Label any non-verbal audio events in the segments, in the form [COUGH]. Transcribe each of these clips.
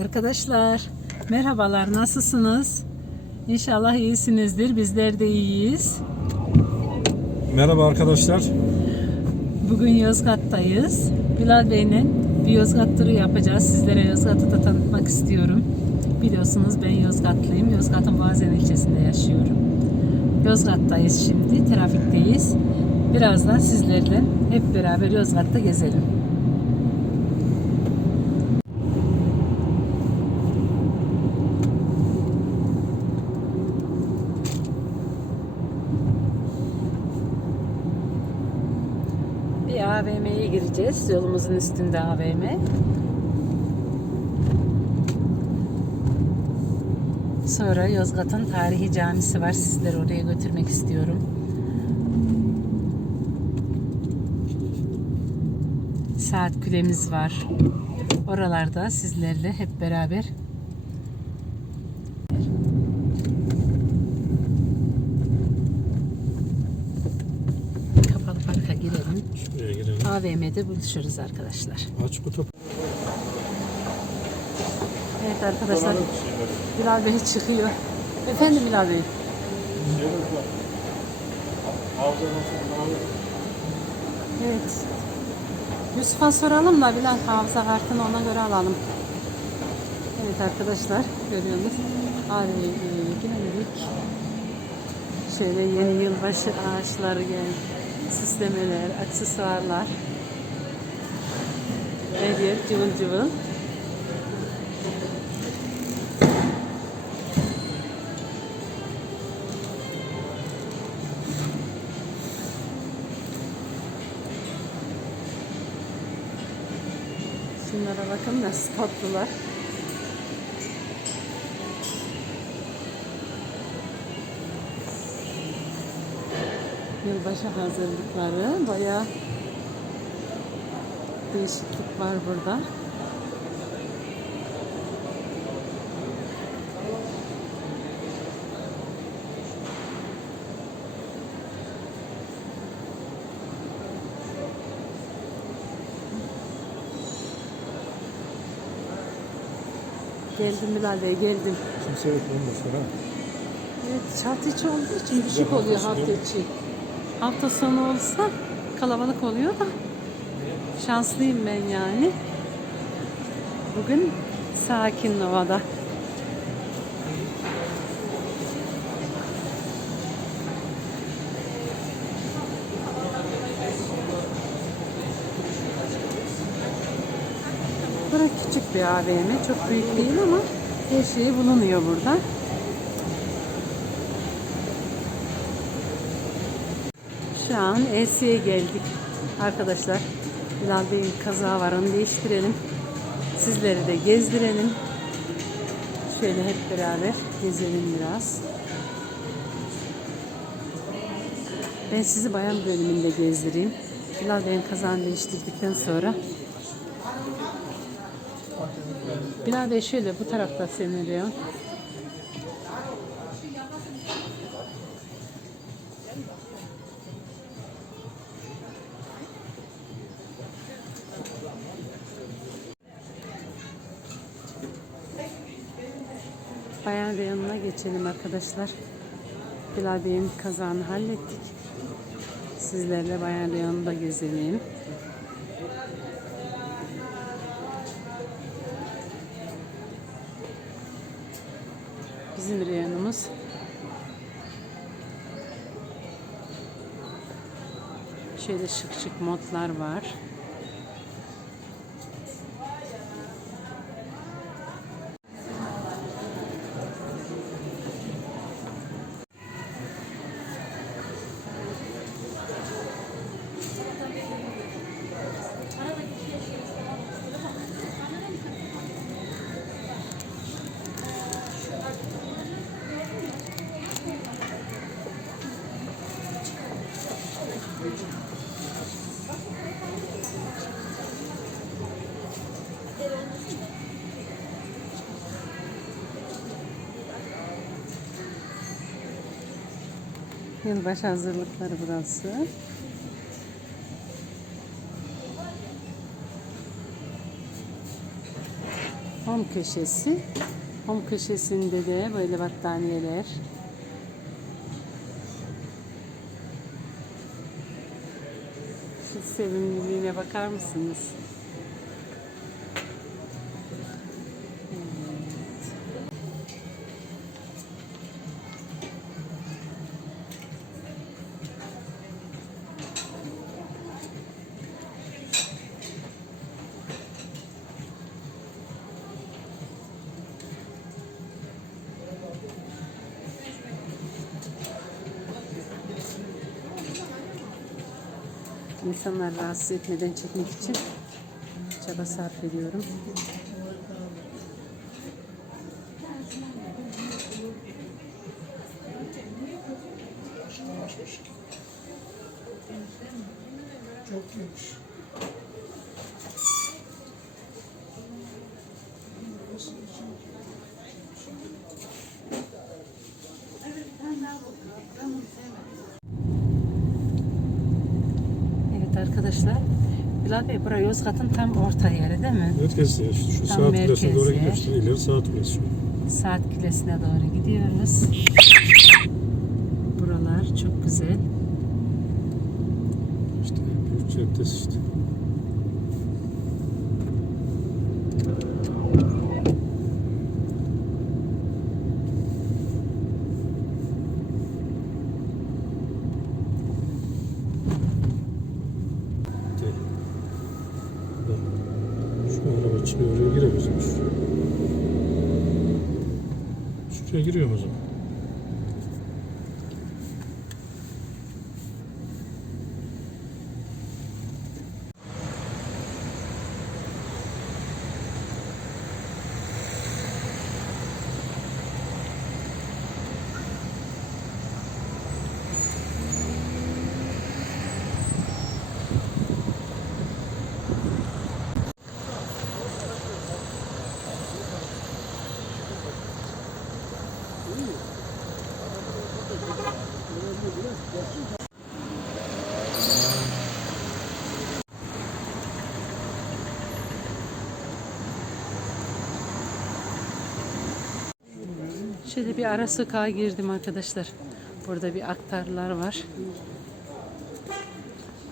Arkadaşlar merhabalar nasılsınız? İnşallah iyisinizdir. Bizler de iyiyiz. Merhaba arkadaşlar. Bugün Yozgat'tayız. Bilal Bey'le bir Yozgat turu yapacağız. Sizlere Yozgat'ı da tanıtmak istiyorum. Biliyorsunuz ben Yozgatlıyım. Yozgat'ın Bazen ilçesinde yaşıyorum. Yozgat'tayız şimdi. Trafikteyiz. Birazdan sizlerle hep beraber Yozgat'ta gezelim. Bir AVM'ye gireceğiz. Yolumuzun üstünde AVM. Sonra Yozgat'ın tarihi camisi var. Sizleri oraya götürmek istiyorum. Saat kulemiz var. Oralarda sizlerle hep beraber kapalı parka girelim. Şuraya girelim. AVM'de buluşuruz arkadaşlar. Aç kutu. Evet arkadaşlar Bilal Bey çıkıyor. Efendim Bilal Bey. Evet. Yusuf'a soralım da Bilal hafıza kartını ona göre alalım. Evet arkadaşlar görüyorsunuz. AVM'ye geldik. Şöyle yeni yılbaşı ağaçları gel. Süslemeler, aksesuarlar. Her yer cıvıl cıvıl. Şunlara bakın nasıl tatlılar. Yılbaşı hazırlıkları bayağı değişiklik var burada. Geldim Bilal Bey geldim. Kimse yok olmaz ha. Evet, hafta içi olduğu için düşük oluyor hafta içi. Hafta sonu olsa kalabalık oluyor da şanslıyım ben yani. Bugün sakin havada. Burası küçük bir AVM. Çok büyük değil ama her şey bulunuyor burada. Şu an Esi'ye geldik. Arkadaşlar Bilal Bey'in kazağı var onu değiştirelim. Sizleri de gezdirelim. Şöyle hep beraber gezelim biraz. Ben sizi bayan bölümünde gezdireyim. Bilal Bey'in kazağını değiştirdikten sonra Bilal Bey şöyle bu tarafta semiriyor. Bayan reyonuna geçelim arkadaşlar. Bilal Bey'in kazağını hallettik. Sizlerle bayan reyonunda gezelim. Bizim reyonumuz. Şöyle şık şık modlar var. Yılbaşı hazırlıkları burası. Home köşesi. Home köşesinde de böyle battaniyeler. Şu sevimliliğine bakar mısınız? İnsanlar rahatsız etmeden çekmek için çaba sarf ediyorum. Evet arkadaşlar. Bilal Bey burası Yozgat'ın tam orta yeri değil mi? Merkez ya şu, Tam saat kulesine doğru yer. İleri saat kulesi. Saat Kulesi'ne doğru gidiyoruz. Buralar çok güzel. İşte büyük ceptes işte. Değil. Bak, Çıkıyor oraya mi? Şuraya. Şuraya giriyorum o zaman. Şöyle bir ara sokağa girdim arkadaşlar. Burada bir aktarlar var.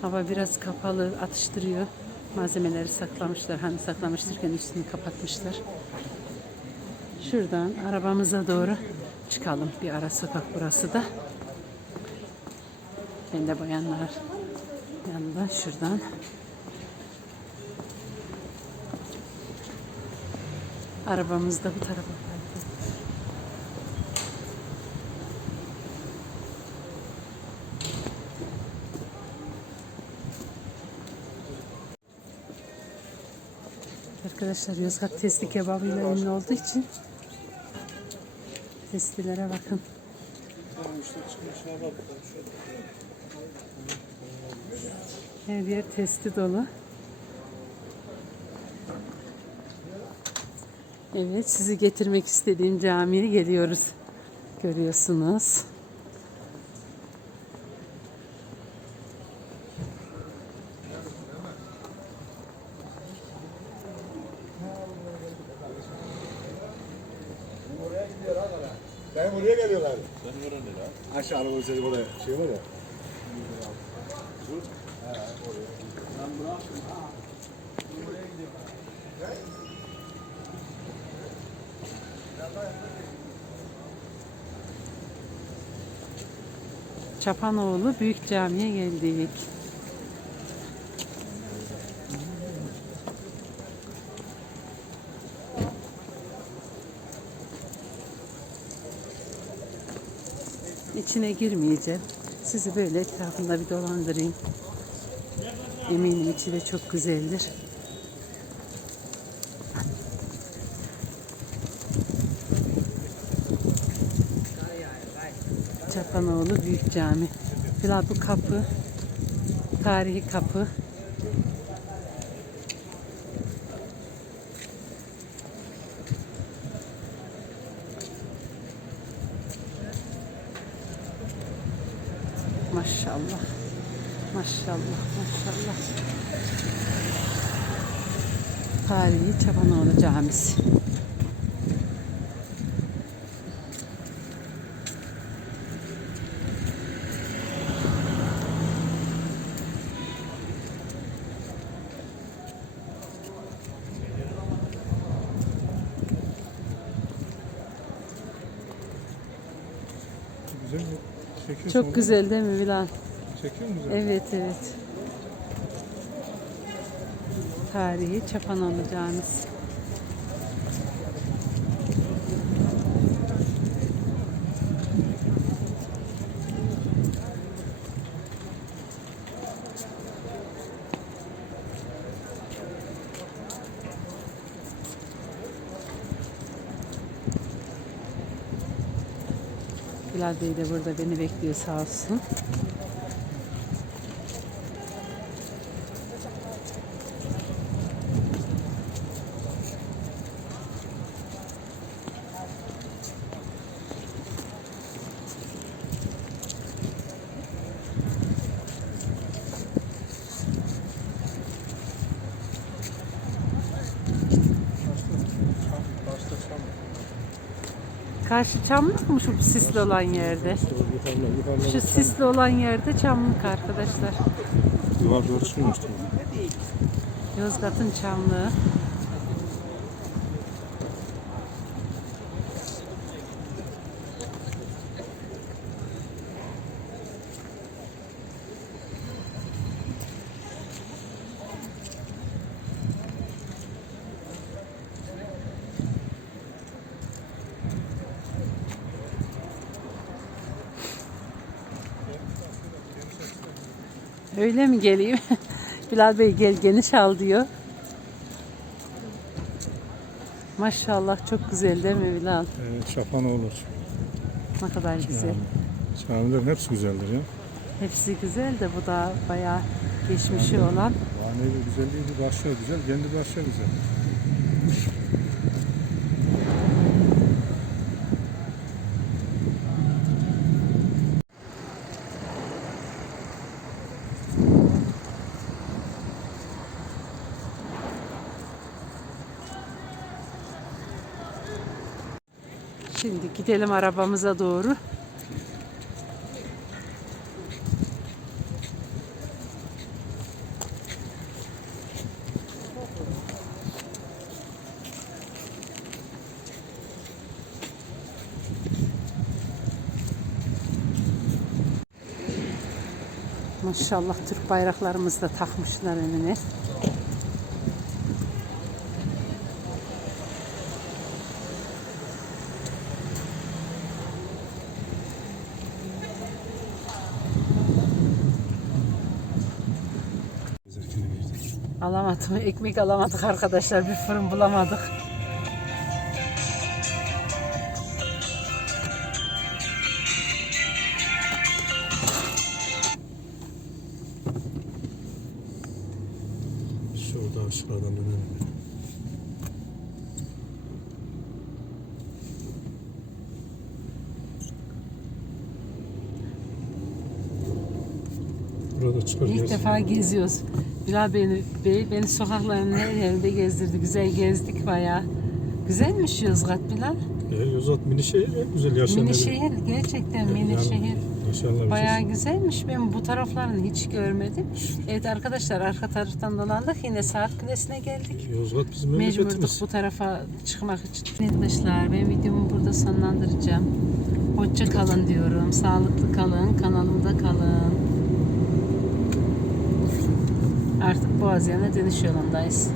Hava biraz kapalı, atıştırıyor. Malzemeleri saklamışlar. Hani saklamıştırken üstünü kapatmışlar. Şuradan arabamıza doğru çıkalım. Bir ara sokak burası da. Ben de bayanlar yanında şuradan. Arabamız da bu tarafa Arkadaşlar Yozgat testi kebabıyla ünlü olduğu için testilere bakın. Her yer testi dolu. Evet sizi getirmek istediğim camiye geliyoruz. Görüyorsunuz. Ben buraya geliyorlar. Ben oraya Aşağı araba seni buraya. Şey var ya. Çapanoğlu Büyük Cami'ye geldik. İçine girmeyeceğim. Sizi böyle etrafında bir dolandırayım. Eminim içi de çok güzeldir. Çapanoğlu Büyük Cami. Bilal bu kapı. Tarihi kapı. Maşallah. Maşallah, maşallah. Tarihi Çapanoğlu Camisi. Güzel mi? Çekiyorsun Çok güzel değil mi Bilal? Çekiyor musun? Evet evet. Tarihi Çapanoğlu Camisi. Bilal Bey de burada beni bekliyor sağ olsun. Karşı çamlık mı şu sisli olan yerde? Şu sisli olan yerde çamlık arkadaşlar. Doğru işte. Yozgat'ın çamlığı. Öyle mi geleyim? [LAUGHS] Bilal Bey gel geniş al diyor. Maşallah çok güzel değil mi Bilal? Evet, şapan olur. Ne kadar güzel. Camilerin hepsi güzeldir ya. Hepsi güzel de bu da bayağı geçmişi olan. Manevi güzelliği bir başka güzel, kendi başka güzel. Şimdi gidelim arabamıza doğru. Maşallah Türk bayraklarımızı da takmışlar önüne. Alamadım. [LAUGHS] Ekmek alamadık arkadaşlar. Bir fırın bulamadık. Şurada aşağıdan dönelim. Burada çıkar İlk defa geziyoruz. Bilal beni, bey beni sokakların her yerinde gezdirdi. Güzel gezdik bayağı. Güzelmiş Yozgat Bilal. Ya Yozgat mini şehir ya güzel yaşayan Mini şehir gerçekten Yani mini şehir. Yaşayanlar Bayağı güzelmiş. Ben bu taraflarını hiç görmedim. Evet arkadaşlar arka taraftan dolandık. Yine saat kulesine geldik. Yozgat bizim Mecburduk bu tarafa çıkmak için. Arkadaşlar ben videomu burada sonlandıracağım. Hoşça kalın diyorum. Sağlıklı kalın. Kanalımda kalın. Artık Boğaziyan'a dönüş yolundayız.